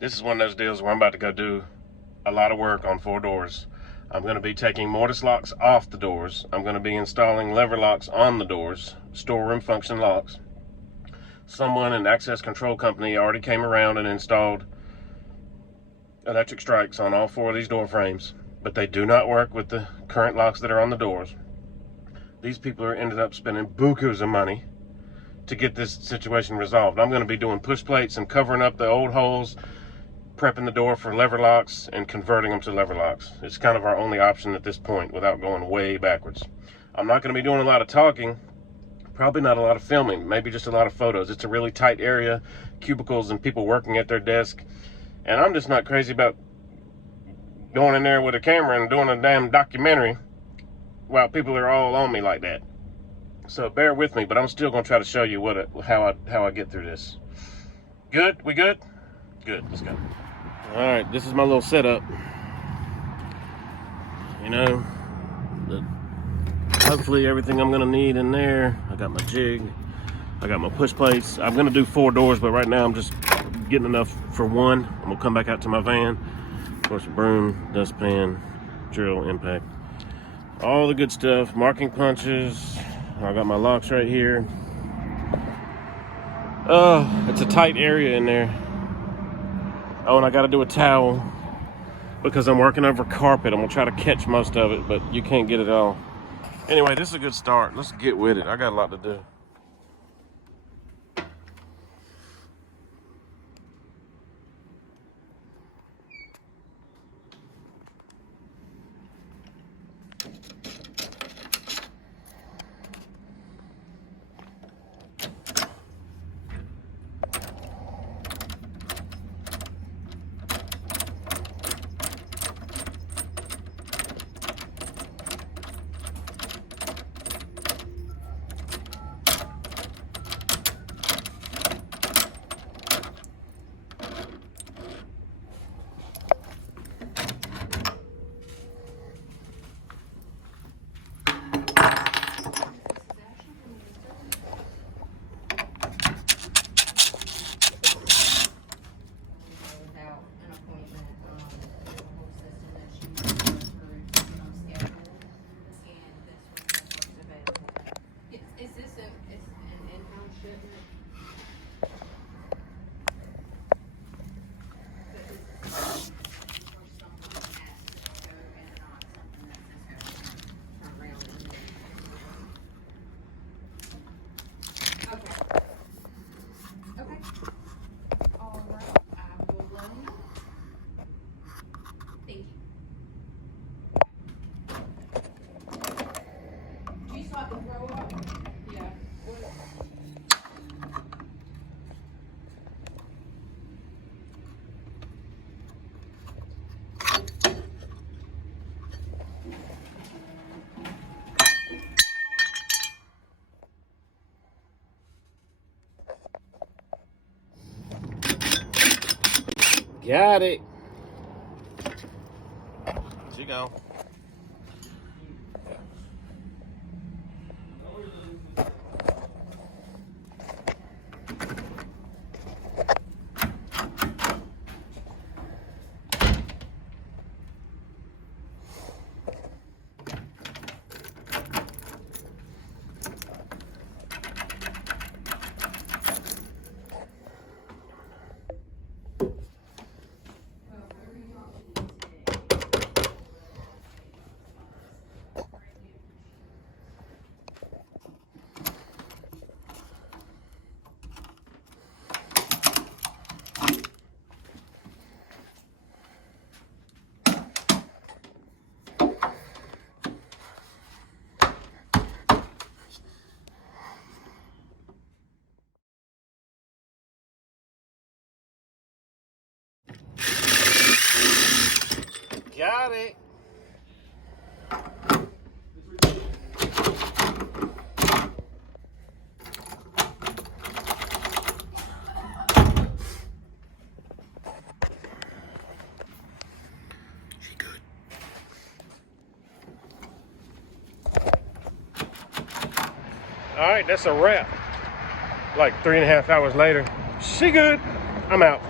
This is one of those deals where I'm about to go do a lot of work on 4 doors. I'm going to be taking mortise locks off the doors. I'm going to be installing lever locks on the doors, storeroom function locks. Someone in the access control company already came around and installed electric strikes on all 4 of these door frames, but they do not work with the current locks that are on the doors. These people are ended up spending bukus of money to get this situation resolved. I'm going to be doing push plates and covering up the old holes, prepping the door for lever locks and converting them to lever locks. It's kind of our only option at this point without going way backwards. I'm not going to be doing a lot of talking, probably not a lot of filming, maybe just a lot of photos. It's a really tight area, cubicles and people working at their desk, and I'm just not crazy about going in there with a camera and doing a damn documentary while people are all on me like that. So bear with me, but I'm still going to try to show you how I get through this. Good? We good? Good. Let's go. All right, this is my little setup. You know, hopefully everything I'm going to need in there. I got my jig. I got my push plates. I'm going to do 4 doors, but right now I'm just getting enough for 1. I'm going to come back out to my van. Of course, broom, dustpan, drill, impact. All the good stuff. Marking punches. I got my locks right here. Oh, it's a tight area in there. Oh, and I got to do a towel because I'm working over carpet. I'm going to try to catch most of it, but you can't get it all. Anyway, this is a good start. Let's get with it. I got a lot to do. Got it. There you go. Got it. She good. All right, that's a wrap. Like 3.5 hours later. She good. I'm out.